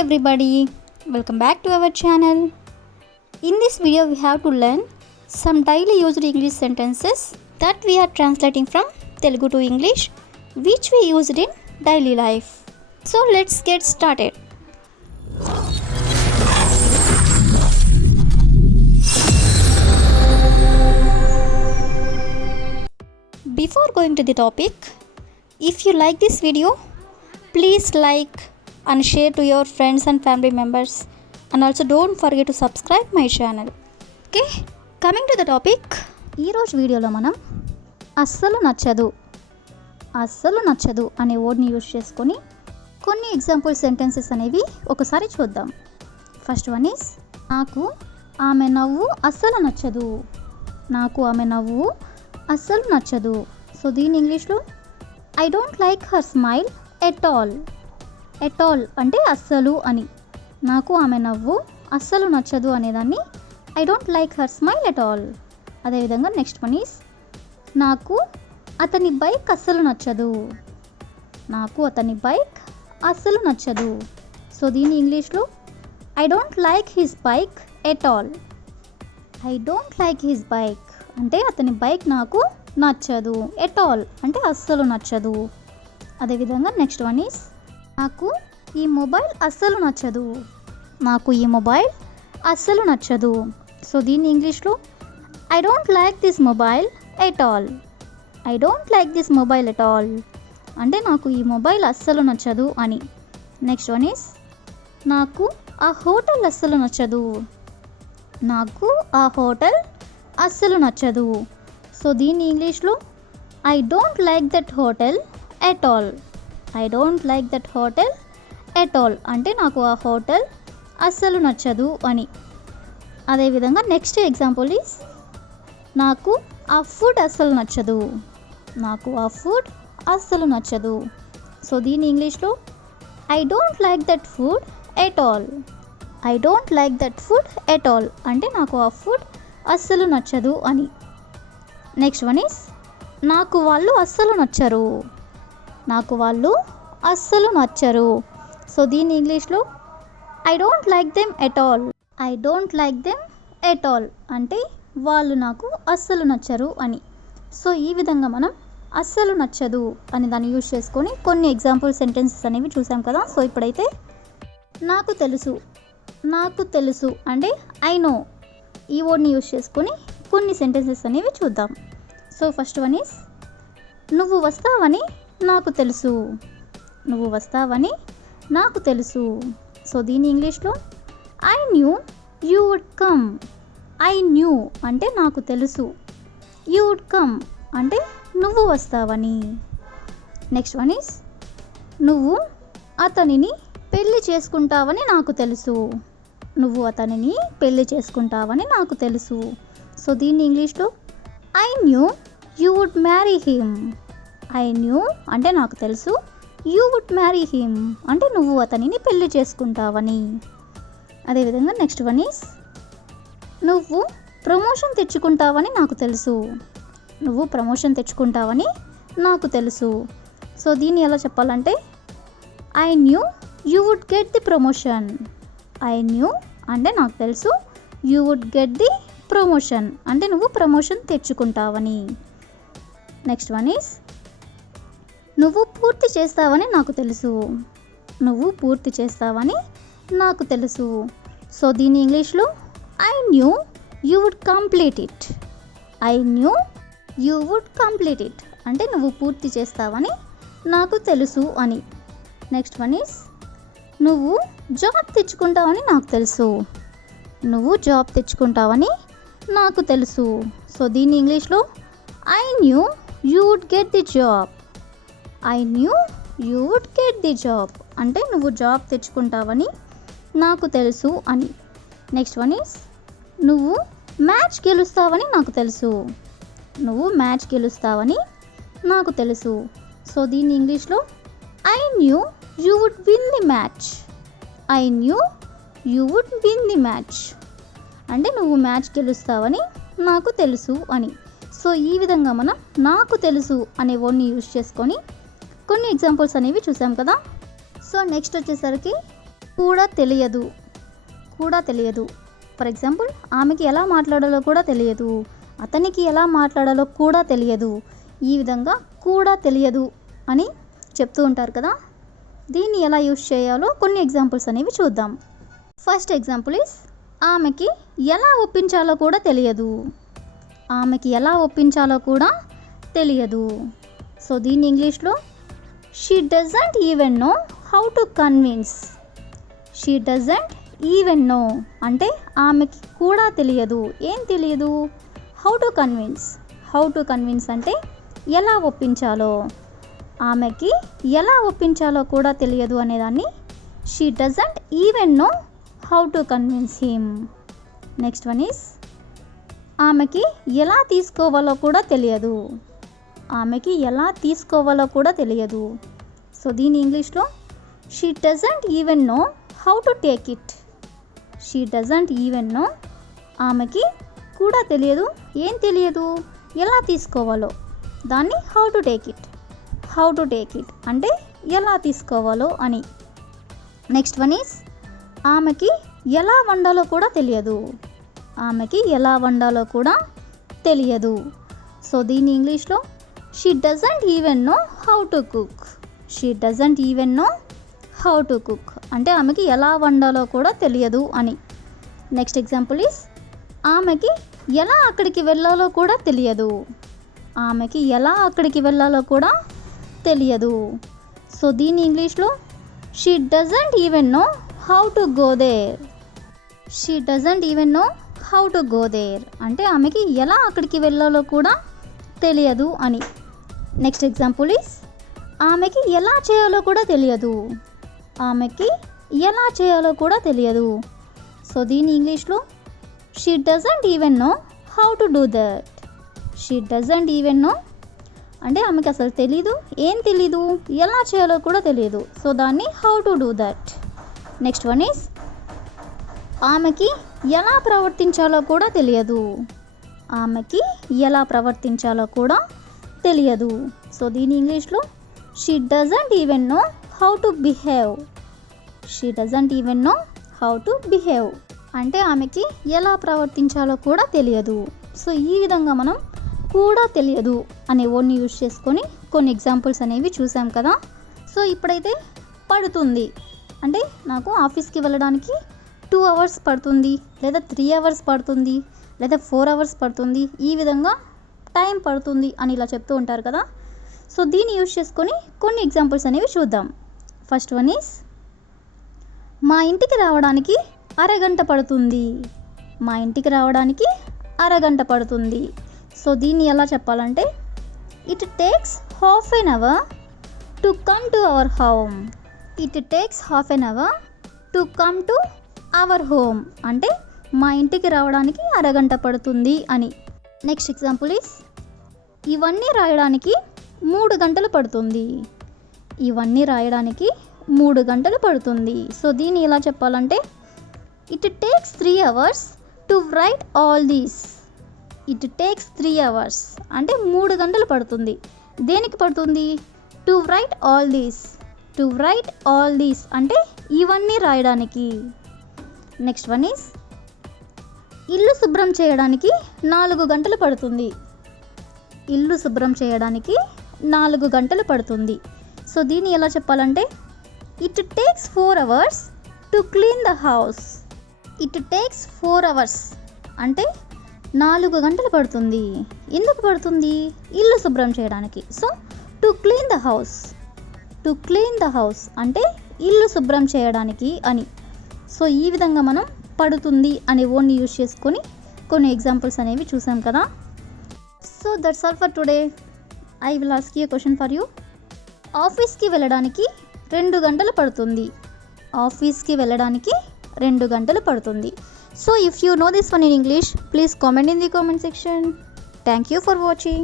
everybody, welcome back to our channel. In this video we have to learn some daily used English sentences that we are translating from Telugu to English which we used in daily life. So let's get started. Before going to the topic, if you like this video, please like and share to your friends and family members, and also don't forget to subscribe my channel. Okay, coming to the topic, ఈ రోజు వీడియోలో మనం అస్సలు నచ్చదు అనే వర్డ్ని use చేసుకొని కొన్ని example sentences అనేవి ఒకసారి చూద్దాం. ఫస్ట్ వన్ ఈస్ నాకు ఆమె నవ్వు అస్సలు నచ్చదు. సో దీని ఇంగ్లీష్లో I don't like her smile at all అంటే అస్సలు అని. నాకు ఆమె నవ్వు అస్సలు నచ్చదు అనేదాన్ని I don't like her smile at all. అదేవిధంగా నెక్స్ట్ వన్ ఈస్ నాకు అతని బైక్ అస్సలు నచ్చదు. సో దీని ఇంగ్లీష్లో I don't like his bike at all. అంటే అతని బైక్ నాకు నచ్చదు. ఎట్ ఆల్ అంటే అస్సలు నచ్చదు. అదేవిధంగా నెక్స్ట్ వన్ ఈస్ నాకు ఈ మొబైల్ అస్సలు నచ్చదు. సో దీన్ని ఇంగ్లీష్లో I don't like this mobile at all. అంటే నాకు ఈ మొబైల్ అస్సలు నచ్చదు అని. నెక్స్ట్ వన్ ఈస్ నాకు ఆ హోటల్ అస్సలు నచ్చదు. సో దీన్ని ఇంగ్లీష్లో I don't like that hotel at all. అంటే నాకు ఆ హోటల్ అస్సలు నచ్చదు అని. అదేవిధంగా నెక్స్ట్ ఎగ్జాంపుల్ ఈస్ నాకు ఆ ఫుడ్ అస్సలు నచ్చదు. సో దీని ఇంగ్లీష్లో I don't like that food at all. అంటే నాకు ఆ ఫుడ్ అస్సలు నచ్చదు అని. నెక్స్ట్ వన్ ఈస్ నాకు వాళ్ళు అస్సలు నచ్చరు. సో దీని ఇంగ్లీష్లో I don't like them at all. అంటే వాళ్ళు నాకు అస్సలు నచ్చరు అని. సో ఈ విధంగా మనం అస్సలు నచ్చదు అని దాన్ని యూజ్ చేసుకొని కొన్ని ఎగ్జాంపుల్ సెంటెన్సెస్ అనేవి చూసాం కదా. సో ఇప్పుడైతే నాకు తెలుసు అంటే ఐ నో ఈ వర్డ్ని యూజ్ చేసుకొని కొన్ని సెంటెన్సెస్ అనేవి చూద్దాం. సో ఫస్ట్ వన్ ఈస్ నువ్వు వస్తావని నాకు తెలుసు. సో దీని ఇంగ్లీష్లో I knew you would come. అంటే నాకు తెలుసు. యూ వుడ్ కమ్ అంటే నువ్వు వస్తావని. నెక్స్ట్ వన్ ఈస్ నువ్వు అతనిని పెళ్లి చేసుకుంటావని నాకు తెలుసు. సో దీన్ని ఇంగ్లీష్లో I knew you would marry him. అంటే నాకు తెలుసు. యూ వుడ్ మ్యారీ హిమ్ అంటే నువ్వు అతనిని పెళ్లి చేసుకుంటావని. అదేవిధంగా నెక్స్ట్ వన్ ఈస్ నువ్వు ప్రమోషన్ తెచ్చుకుంటావని నాకు తెలుసు. సో దీన్ని ఎలా చెప్పాలంటే I knew you would get the promotion. అంటే నాకు తెలుసు. You would get the promotion అంటే నువ్వు ప్రమోషన్ తెచ్చుకుంటావని. నెక్స్ట్ వన్ ఈస్ నువ్వు పూర్తి చేస్తావని నాకు తెలుసు. సో దీని ఇంగ్లీష్లో I knew you would complete it. అంటే నువ్వు పూర్తి చేస్తావని నాకు తెలుసు అని. నెక్స్ట్ వన్ ఈస్ నువ్వు జాబ్ తెచ్చుకుంటావని నాకు తెలుసు. సో దీని ఇంగ్లీష్లో I knew you would get the job. అంటే నువ్వు జాబ్ తెచ్చుకుంటావని నాకు తెలుసు అని. నెక్స్ట్ వన్ ఈస్ నువ్వు మ్యాచ్ గెలుస్తావని నాకు తెలుసు. సో దీని ఇంగ్లీష్లో I knew you would win the match. అంటే నువ్వు మ్యాచ్ గెలుస్తావని నాకు తెలుసు అని. సో ఈ విధంగా మనం నాకు తెలుసు అనే వర్డ్ని యూజ్ చేసుకొని కొన్ని ఎగ్జాంపుల్స్ అనేవి చూసాం కదా. సో నెక్స్ట్ వచ్చేసరికి కూడా తెలియదు, కూడా తెలియదు. ఫర్ ఎగ్జాంపుల్, ఆమెకి ఎలా మాట్లాడాలో కూడా తెలియదు, అతనికి ఎలా మాట్లాడాలో కూడా తెలియదు. ఈ విధంగా కూడా తెలియదు అని చెప్తూ ఉంటారు కదా. దీన్ని ఎలా యూస్ చేయాలో కొన్ని ఎగ్జాంపుల్స్ అనేవి చూద్దాం. ఫస్ట్ ఎగ్జాంపుల్ ఇస్, ఆమెకి ఎలా ఒప్పించాలో కూడా తెలియదు. ఆమెకి ఎలా ఒప్పించాలో కూడా తెలియదు. సో దీన్ని ఇంగ్లీష్లో she doesn't even know how to convince. She doesn't even no అంటే ఆమెకి కూడా తెలియదు. ఏం తెలియదు? How to convince. How to convince అంటే ఎలా ఒప్పించాలో. ఆమెకి ఎలా ఒప్పించాలో కూడా తెలియదు అనేదాన్ని she doesn't even know how to convince him. Next one is, ఆమెకి ఎలా తీసుకోవాలో కూడా తెలియదు. ఆమెకి ఎలా తీసుకోవాలో కూడా తెలియదు. సో దీని ఇంగ్లీష్లో she doesn't even know how to take it. She doesn't even no, ఆమెకి కూడా తెలియదు. ఏం తెలియదు? ఎలా తీసుకోవాలో. దాన్ని how to take it. How to take it అంటే ఎలా తీసుకోవాలో అని. నెక్స్ట్ వన్ ఈస్, ఆమెకి ఎలా వండాలో కూడా తెలియదు. ఆమెకి ఎలా వండాలో కూడా తెలియదు. సో దీని ఇంగ్లీష్లో she doesn't even know how to cook. She doesn't even know how to cook అంటే ఆమెకి ఎలా వండాలో కూడా తెలియదు అని. నెక్స్ట్ ఎగ్జాంపుల్ ఈస్, ఆమెకి ఎలా అక్కడికి వెళ్ళాలో కూడా తెలియదు. ఆమెకి ఎలా అక్కడికి వెళ్ళాలో కూడా తెలియదు. సో దీని ఇంగ్లీష్లో she doesn't even know how to go there. She doesn't even know how to go there అంటే ఆమెకి ఎలా అక్కడికి వెళ్ళాలో కూడా తెలియదు అని. నెక్స్ట్ ఎగ్జాంపుల్ ఈస్, ఆమెకి ఎలా చేయాలో కూడా తెలియదు. ఆమెకి ఎలా చేయాలో కూడా తెలియదు. సో దీని ఇంగ్లీష్లో she doesn't even know how to do that. She doesn't even no అంటే ఆమెకి అసలు తెలీదు. ఏం తెలీదు? ఎలా చేయాలో కూడా తెలియదు. సో దాన్ని how to do that. Next one is, ఆమెకి ఎలా ప్రవర్తించాలో కూడా తెలియదు. ఆమెకి ఎలా ప్రవర్తించాలో కూడా తెలియదు. సో దీని ఇంగ్లీష్లో she doesn't even know how to behave. She doesn't even know how to behave అంటే ఆమెకి ఎలా ప్రవర్తించాలో కూడా తెలియదు. సో ఈ విధంగా మనం కూడా తెలియదు అనే వర్డ్ని యూజ్ చేసుకొని కొన్ని ఎగ్జాంపుల్స్ అనేవి చూసాం కదా. సో ఇప్పుడైతే పడుతుంది అంటే నాకు ఆఫీస్కి వెళ్ళడానికి 2 hours పడుతుంది, లేదా 3 hours పడుతుంది, లేదా 4 hours పడుతుంది, ఈ విధంగా టైం పడుతుంది అని ఇలా చెప్తూ ఉంటారు కదా. సో దీన్ని యూజ్ చేసుకొని కొన్ని ఎగ్జాంపుల్స్ అనేవి చూద్దాం. ఫస్ట్ వన్ ఈస్, మా ఇంటికి రావడానికి అరగంట పడుతుంది. మా ఇంటికి రావడానికి అరగంట పడుతుంది. సో దీన్ని ఎలా చెప్పాలంటే it takes half an hour to come to our home. It takes half an hour to come to our home అంటే మా ఇంటికి రావడానికి అరగంట పడుతుంది అని. నెక్స్ట్ ఎగ్జాంపుల్ ఈస్, ఇవన్నీ రాయడానికి 3 గంటలు పడుతుంది. ఇవన్నీ రాయడానికి 3 గంటలు పడుతుంది. సో దీన్ని ఎలా చెప్పాలంటే it takes 3 hours to right all these. It takes 3 hours అంటే 3 గంటలు పడుతుంది. దేనికి పడుతుంది? To right all these. To right all these అంటే ఇవన్నీ రాయడానికి. నెక్స్ట్ వన్ ఈస్, ఇల్లు శుభ్రం చేయడానికి 4 గంటలు పడుతుంది. ఇల్లు శుభ్రం చేయడానికి 4 గంటలు పడుతుంది. సో దీన్ని ఎలా చెప్పాలంటే it takes 4 hours to clean the house. It takes 4 hours అంటే 4 గంటలు పడుతుంది. ఎందుకు పడుతుంది? ఇల్లు శుభ్రం చేయడానికి. So to clean the house. To clean the house అంటే ఇల్లు శుభ్రం చేయడానికి అని. సో ఈ విధంగా మనం పడుతుంది అనే వర్డ్ని యూజ్ చేసుకొని కొన్ని ఎగ్జాంపుల్స్ అనేవి చూసాం కదా. So that's all for today. I will ask you question for you. ఆఫీస్కి వెళ్ళడానికి 2 గంటలు పడుతుంది. ఆఫీస్కి వెళ్ళడానికి 2 గంటలు పడుతుంది. So if you know this one in English, please comment in the comment section. Thank you for watching.